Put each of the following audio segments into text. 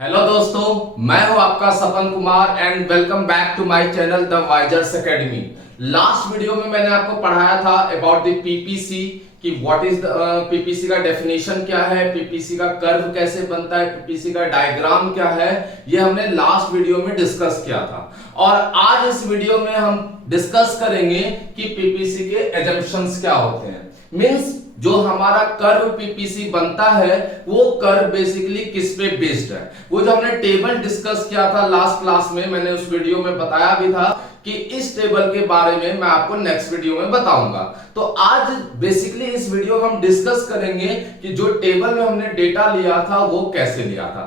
Hello दोस्तों, मैं हूं आपका Sapan Kumar and welcome back to my channel the Wisers Academy. Last video में मैंने आपको पढ़ाया था अबाउट द पीपीसी कि व्हाट इज द पीपीसी का डेफिनेशन क्या है, पीपीसी का कर्व कैसे बनता है, पीपीसी का डायग्राम क्या है, ये हमने लास्ट वीडियो में डिस्कस किया था। और आज इस वीडियो में हम डिस्कस करेंगे कि पीपीसी के एजम्पशंस क्या होते हैं। मींस जो हमारा कर्व पीपीसी बनता है वो कर्व बेसिकली किस पे बेस्ड है। वो जो हमने टेबल डिस्कस किया था लास्ट क्लास में, मैंने उस वीडियो में बताया भी था कि इस टेबल के बारे में मैं आपको नेक्स्ट वीडियो में बताऊंगा। तो आज बेसिकली इस वीडियो में हम डिस्कस करेंगे कि जो टेबल में हमने डेटा लिया था वो कैसे लिया था।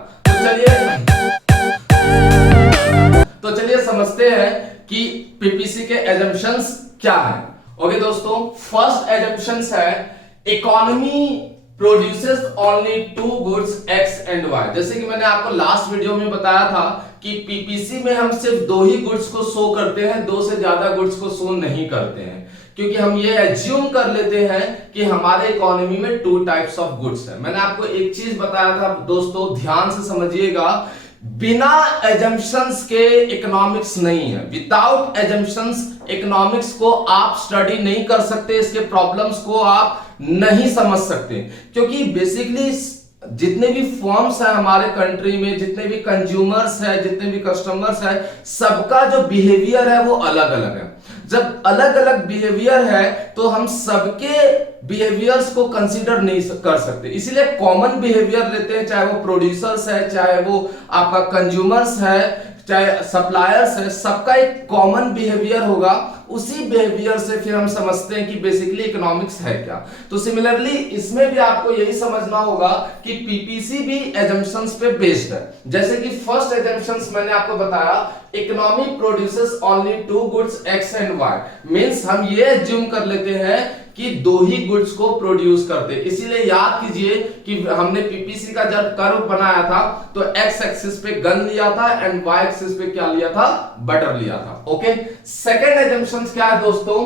तो चलिए समझते हैं कि पीपीसी के एजम्पशंस क्या है। ओके दोस्तों, फर्स्ट एजम्पशंस है economy produces only two goods X and Y. जैसे कि मैंने आपको लास्ट वीडियो में बताया था कि पीपीसी में हम सिर्फ दो ही गुड्स को शो करते हैं, दो से ज्यादा गुड्स को शो नहीं करते हैं, क्योंकि हम ये एज्यूम कर लेते हैं कि हमारे इकोनॉमी में टू टाइप्स ऑफ गुड्स है। मैंने आपको एक चीज बताया था दोस्तों, ध्यान से समझिएगा, बिना एजम्पशंस के इकोनॉमिक्स नहीं है। विदाउट एजम्पशंस इकोनॉमिक्स को आप स्टडी नहीं कर सकते, इसके प्रॉब्लम्स को आप नहीं समझ सकते। क्योंकि बेसिकली जितने भी फॉर्म्स है हमारे कंट्री में, जितने भी कंज्यूमर्स है, जितने भी कस्टमर्स है, सबका जो बिहेवियर है वो अलग अलग है। जब अलग अलग बिहेवियर है तो हम सबके बिहेवियर्स को कंसीडर नहीं कर सकते, इसीलिए कॉमन बिहेवियर लेते हैं, चाहे वो प्रोड्यूसर्स है, चाहे वो आपका कंज्यूमर्स है, चाहे सप्लायर्स है, सबका एक कॉमन बिहेवियर होगा। उसी बिहेवियर से फिर हम समझते हैं कि बेसिकली इकोनॉमिक्स है क्या। तो सिमिलरली इसमें भी आपको यही समझना होगा कि पीपीसी भी एजम्पशंस पे बेस्ड है। जैसे कि फर्स्ट एजम्पशंस मैंने आपको बताया, economy produces only two goods X and Y. Means हम ये एज्यूम कर लेते हैं कि दो ही गुड्स को प्रोड्यूस करते। इसीलिए याद कीजिए कि हमने पीपीसी का जब कर्व बनाया था तो एक्स एक्सिस पे गन लिया था एंड वाई एक्सिस पे क्या लिया था, बटर लिया था। ओके, सेकंड एजम्पशन क्या है दोस्तों,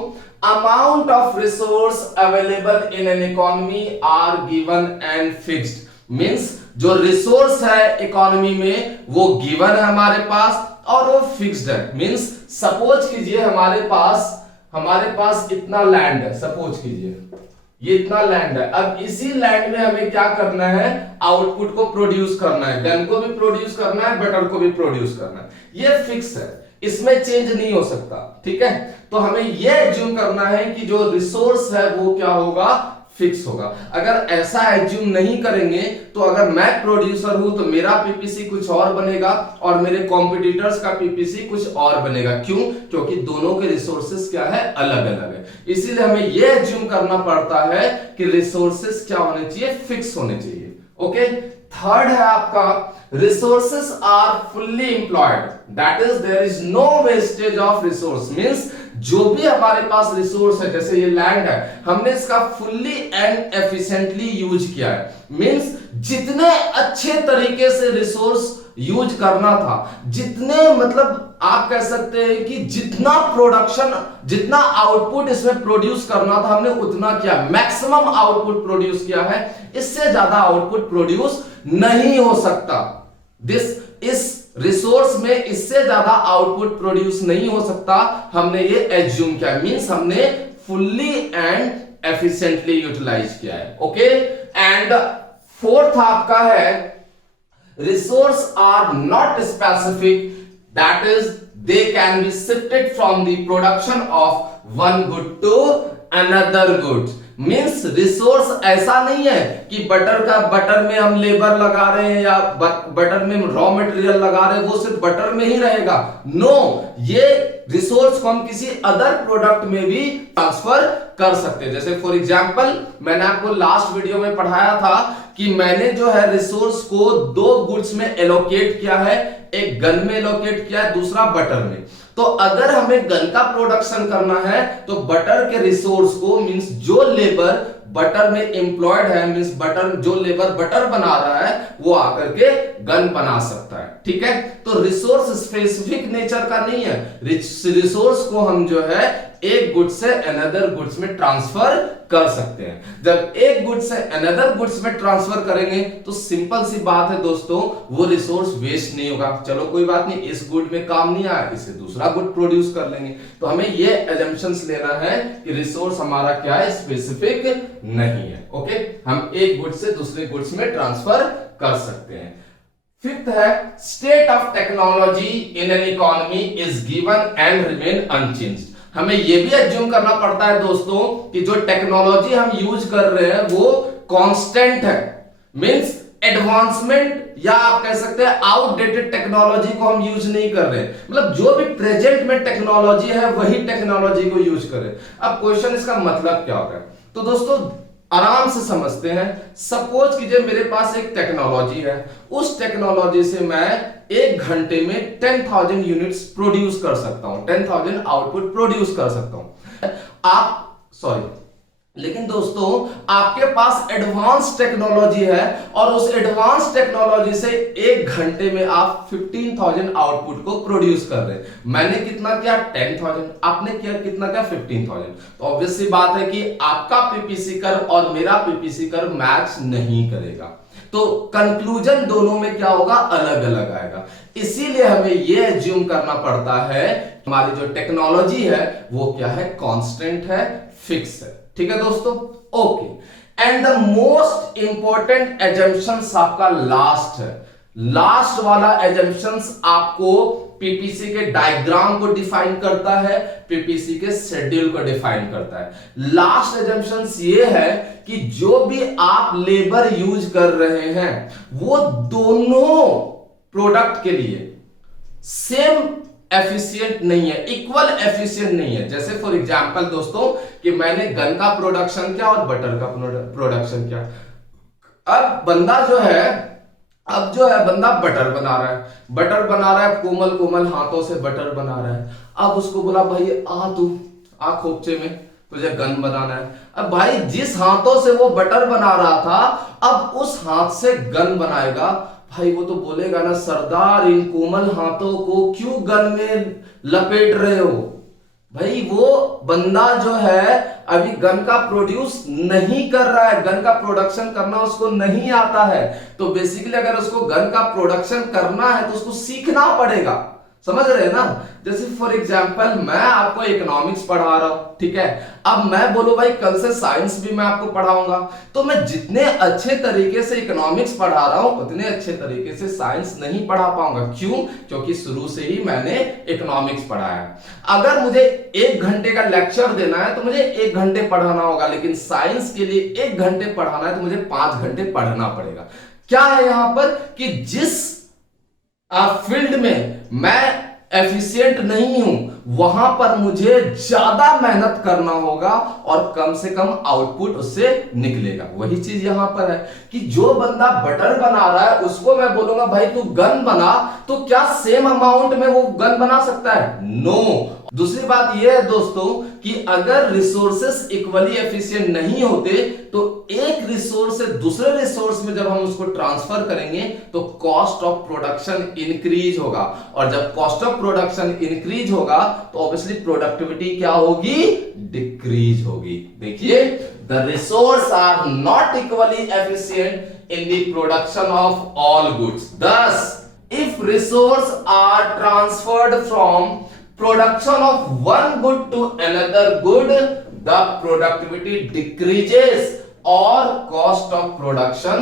amount of resource available in an economy are given and fixed. Means जो रिसोर्स है इकोनॉमी में वो गिवन है हमारे पास और वो फिक्स्ड है। मींस सपोज कीजिए हमारे पास इतना लैंड है, सपोज कीजिए ये इतना लैंड है। अब इसी लैंड में हमें क्या करना है, आउटपुट को प्रोड्यूस करना है, गन को भी प्रोड्यूस करना है, बटर को भी प्रोड्यूस करना है। ये फिक्स है, इसमें चेंज नहीं हो सकता। ठीक है, तो हमें यह एज्यूम करना है कि जो रिसोर्स है वो क्या होगा, फिक्स होगा। अगर ऐसा एज्यूम नहीं करेंगे तो अगर मैं प्रोड्यूसर हूं तो मेरा पीपीसी कुछ और बनेगा और मेरे कॉम्पिटिटर्स का पीपीसी कुछ और बनेगा। क्यों? क्योंकि दोनों के रिसोर्सेस क्या है, अलग अलग है। इसीलिए हमें यह एज्यूम करना पड़ता है कि रिसोर्सेस क्या होने चाहिए, फिक्स होने चाहिए। ओके, थर्ड है आपका resources are fully employed, that is there is no wastage of resource. Means जो भी हमारे पास रिसोर्स है, जैसे ये लैंड है, हमने इसका फुल्ली एंड एफिशिएंटली यूज किया है। मींस जितने अच्छे तरीके से रिसोर्स यूज करना था, जितने मतलब आप कह सकते हैं कि जितना प्रोडक्शन, जितना आउटपुट इसमें प्रोड्यूस करना था हमने उतना किया, मैक्सिमम आउटपुट प्रोड्यूस किया है। इससे ज्यादा आउटपुट प्रोड्यूस नहीं हो सकता। इस रिसोर्स में इससे ज्यादा आउटपुट प्रोड्यूस नहीं हो सकता, हमने ये एज्यूम किया। मींस हमने फुल्ली एंड एफिशिएंटली यूटिलाइज किया है। ओके, एंड फोर्थ आपका है resource are not specific, that is they can be shifted from the production of one good to another good. Means resource ऐसा नहीं है कि बटर में हम लेबर लगा रहे हैं या बटर में रॉ मटेरियल लगा रहे हैं, वो सिर्फ बटर में ही रहेगा। नो, ये रिसोर्स को हम किसी अदर प्रोडक्ट में भी ट्रांसफर कर सकते हैं। जैसे फॉर एग्जांपल मैंने आपको लास्ट वीडियो में पढ़ाया था कि मैंने जो है रिसोर्स को दो गुड्स में एलोकेट किया है, एक गन में एलोकेट किया है, दूसरा बटर में। तो अगर हमें गन का प्रोडक्शन करना है तो बटर के रिसोर्स को, मींस जो लेबर बटर में एम्प्लॉयड है, मींस बटर, जो लेबर बटर बना रहा है वो आकर के गन बना सकता है। ठीक है, तो रिसोर्स स्पेसिफिक नेचर का नहीं है, रिसोर्स को हम जो है एक गुड्स से अनदर गुड्स में ट्रांसफर कर सकते हैं। जब एक गुड्स से अनदर गुड्स में ट्रांसफर करेंगे तो सिंपल सी बात है दोस्तों, वो रिसोर्स वेस्ट नहीं होगा। चलो कोई बात नहीं, इस गुड में काम नहीं आया, इससे दूसरा गुड प्रोड्यूस कर लेंगे। तो हमें ये एजम्पशंस लेना है कि रिसोर्स हमारा क्या है, स्पेसिफिक नहीं है। ओके, हम एक गुड से दूसरे गुड्स में ट्रांसफर कर सकते हैं। फिफ्थ है, state of technology in an economy is given and remain unchanged. हमें यह भी एज्यूम करना पड़ता है दोस्तों कि जो टेक्नोलॉजी हम यूज कर रहे हैं वो कांस्टेंट है, मींस एडवांसमेंट या आप कह सकते हैं आउटडेटेड टेक्नोलॉजी को हम यूज नहीं कर रहे, मतलब जो भी प्रेजेंट में टेक्नोलॉजी है वही टेक्नोलॉजी को यूज करें। अब क्वेश्चन इसका मतलब क्या होगा, तो दोस्तों आराम से समझते हैं। सपोज कीजिए मेरे पास एक टेक्नोलॉजी है, उस टेक्नोलॉजी से मैं एक घंटे में 10,000 यूनिट्स प्रोड्यूस कर सकता हूं, 10,000 आउटपुट प्रोड्यूस कर सकता हूं। लेकिन दोस्तों आपके पास एडवांस टेक्नोलॉजी है और उस एडवांस टेक्नोलॉजी से एक घंटे में आप 15,000 आउटपुट को प्रोड्यूस कर रहे हैं। मैंने कितना किया 10,000, आपने किया कितना किया 15,000। तो ऑब्वियस सी बात है कि आपका पीपीसी कर्व और मेरा पीपीसी कर्व मैच नहीं करेगा, तो कंक्लूजन दोनों में क्या होगा, अलग अलग आएगा। इसीलिए हमें यह एज्यूम करना पड़ता है हमारी जो टेक्नोलॉजी है वो क्या है, कांस्टेंट है, फिक्स है। ठीक है दोस्तों, okay. And the most important assumptions आपका लास्ट है। लास्ट वाला एजम्पशंस आपको पीपीसी के डायग्राम को डिफाइन करता है, पीपीसी के शेड्यूल को डिफाइन करता है। लास्ट एजम्पशंस ये है कि जो भी आप लेबर यूज कर रहे हैं वो दोनों प्रोडक्ट के लिए सेम एफिशिएंट नहीं है, इक्वल एफिशिएंट नहीं है। जैसे फॉर एग्जांपल दोस्तों कि मैंने गन का प्रोडक्शन किया और बटर का प्रोडक्शन किया। अब बंदा जो है बंदा बटर बना रहा है, कोमल कोमल हाथों से बटर बना रहा है। अब उसको बोला भाई आ खोपचे में तुझे गन बनाना है। अब भाई जिस हाथों से वो बटर बना रहा था अब उस हाथ से गन बनाएगा, भाई वो तो बोलेगा ना सरदार इन कोमल हाथों को क्यों गन में लपेट रहे हो। भाई वो बंदा जो है अभी गन का प्रोड्यूस नहीं कर रहा है, गन का प्रोडक्शन करना उसको नहीं आता है। तो बेसिकली अगर उसको गन का प्रोडक्शन करना है तो उसको सीखना पड़ेगा, समझ रहे हैं ना। जैसे फॉर एग्जांपल मैं आपको इकोनॉमिक्स पढ़ा रहा हूं, ठीक है। अब मैं बोलूं भाई कल से साइंस भी मैं आपको पढ़ाऊंगा, तो मैं जितने अच्छे तरीके से इकोनॉमिक्स पढ़ा रहा हूं उतने अच्छे तरीके से साइंस नहीं पढ़ा पाऊंगा। क्यों? क्योंकि शुरू से ही मैंने इकोनॉमिक्स पढ़ाया। अगर मुझे 1 घंटे का लेक्चर देना है तो मुझे 1 घंटे पढ़ाना होगा, लेकिन साइंस के लिए 1 घंटे पढ़ाना है तो मुझे 5 घंटे पढ़ना पड़ेगा। क्या है यहां पर कि जिस फील्ड में मैं एफिशिएंट नहीं हूं वहां पर मुझे ज्यादा मेहनत करना होगा और कम से कम आउटपुट उससे निकलेगा। वही चीज यहां पर है कि जो बंदा बटर बना रहा है उसको मैं बोलूंगा भाई तू गन बना, तो क्या सेम अमाउंट में वो गन बना सकता है? नो। दूसरी बात यह है दोस्तों कि अगर रिसोर्सेस इक्वली एफिशिएंट नहीं होते तो एक रिसोर्स से दूसरे रिसोर्स में जब हम उसको ट्रांसफर करेंगे तो कॉस्ट ऑफ प्रोडक्शन इंक्रीज होगा, और जब कॉस्ट ऑफ प्रोडक्शन इंक्रीज होगा तो ऑब्वियसली प्रोडक्टिविटी क्या होगी? डिक्रीज होगी। देखिए, the resource are not equally efficient in the production of all goods. Thus, if resources are transferred from production of one good to another good, the productivity decreases और cost of production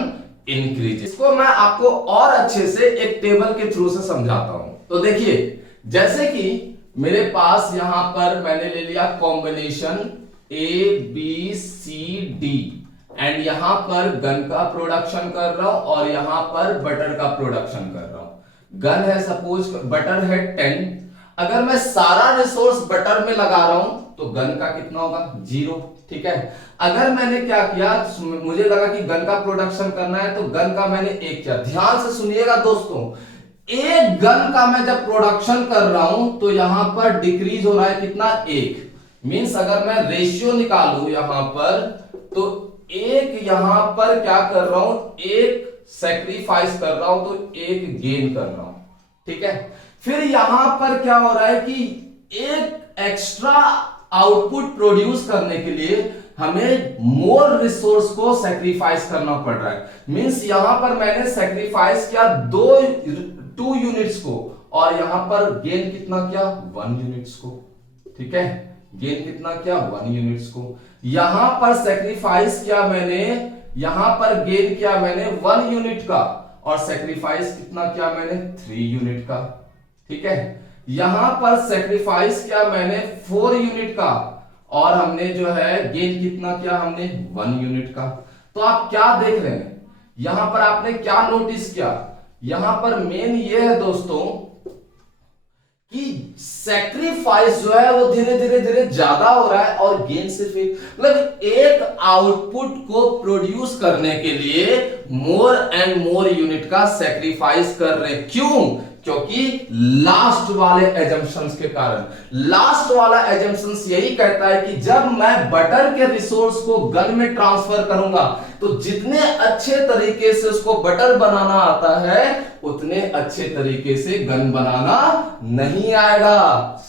increases। इसको मैं आपको और अच्छे से एक table के through से समझाता हूं। तो देखिए, जैसे कि मेरे पास यहां पर मैंने ले लिया कॉम्बिनेशन ABCD एंड यहां पर गन का प्रोडक्शन कर रहा हूं और यहां पर बटर का प्रोडक्शन कर रहा हूं। गन है सपोज, बटर है 10। अगर मैं सारा रिसोर्स बटर में लगा रहा हूं तो गन का कितना होगा? 0। ठीक है। अगर मैंने क्या किया, मुझे लगा कि गन का प्रोडक्शन करना है तो गन का मैंने 1 किया। ध्यान से सुनिएगा दोस्तों, एक गन का मैं जब प्रोडक्शन कर रहा हूं तो यहां पर डिक्रीज हो रहा है कितना? 1। मींस अगर मैं रेशियो निकालू यहां पर तो 1 यहां पर क्या कर रहा हूं, 1 सैक्रिफाइस कर रहा हूं तो 1 गेन कर रहा हूं। ठीक है। फिर यहां पर क्या हो रहा है कि 1 एक्स्ट्रा आउटपुट प्रोड्यूस करने के लिए हमें मोर रिसोर्स को सेक्रीफाइस करना पड़ रहा है। मींस यहां पर मैंने सेक्रीफाइस किया 2 यूनिट्स को, और यहां पर गेन कितना किया 1 यूनिट्स को। ठीक है, गेन कितना किया 1 यूनिट्स को। यहां पर सेक्रीफाइस किया मैंने, यहां पर गेन किया मैंने 1 यूनिट का, और सेक्रीफाइस कितना किया मैंने 3 यूनिट का। ठीक है, यहां पर सेक्रीफाइस किया मैंने 4 यूनिट का, और हमने जो है गेन कितना किया हमने 1 यूनिट का। तो आप क्या देख रहे हैं यहां पर, आपने क्या नोटिस किया, यहां पर मेन ये है दोस्तों कि सेक्रीफाइस जो है वो धीरे धीरे धीरे ज्यादा हो रहा है, और गेन सिर्फ मतलब एक आउटपुट को प्रोड्यूस करने के लिए मोर एंड मोर यूनिट का सेक्रीफाइस कर रहे हैं। क्यों? क्योंकि लास्ट वाले एजम्पशंस के कारण। लास्ट वाला एजम्पशंस यही कहता है कि जब मैं बटर के रिसोर्स को गन में ट्रांसफर करूंगा तो जितने अच्छे तरीके से उसको बटर बनाना आता है उतने अच्छे तरीके से गन बनाना नहीं आएगा।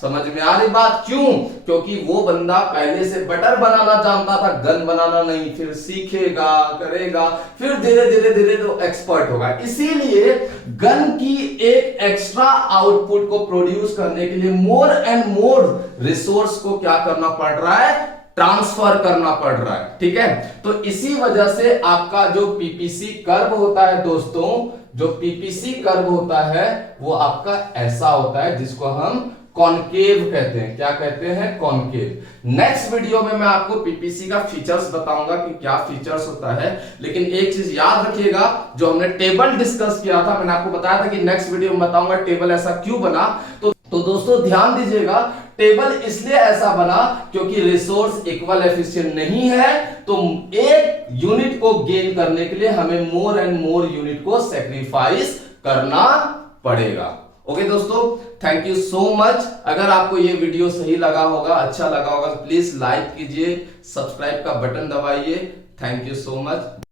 समझ में आ रही बात? क्यों? क्योंकि वो बंदा पहले से बटर बनाना जानता था, गन बनाना नहीं। फिर सीखेगा, करेगा, फिर धीरे धीरे धीरे तो एक्सपर्ट होगा। इसीलिए गन की एक एक्स्ट्रा आउटपुट को प्रोड्यूस करने के लिए मोर एंड मोर रिसोर्स को क्या करना पड़ रहा है, ट्रांसफर करना पड़ रहा है। ठीक है, तो इसी वजह से आपका जो पीपीसी कर्व होता है दोस्तों, जो पीपीसी कर्व होता है वो आपका ऐसा होता है जिसको हम कॉनकेव कहते हैं। क्या कहते हैं? कॉनकेव। नेक्स्ट वीडियो में मैं आपको पीपीसी का फीचर्स बताऊंगा कि क्या फीचर्स होता है। लेकिन एक चीज याद रखिएगा, जो हमने टेबल डिस्कस किया था, मैंने आपको बताया था कि नेक्स्ट वीडियो में बताऊंगा टेबल ऐसा क्यों बना। तो दोस्तों ध्यान दीजिएगा, टेबल इसलिए ऐसा बना क्योंकि रिसोर्स इक्वल एफिशिएंट नहीं है, तो एक यूनिट को गेन करने के लिए हमें मोर एंड मोर यूनिट को सेक्रीफाइस करना पड़ेगा। ओके दोस्तों, थैंक यू सो मच। अगर आपको ये वीडियो सही लगा होगा, अच्छा लगा होगा, प्लीज लाइक कीजिए, सब्सक्राइब का बटन दबाइए। Thank you so much.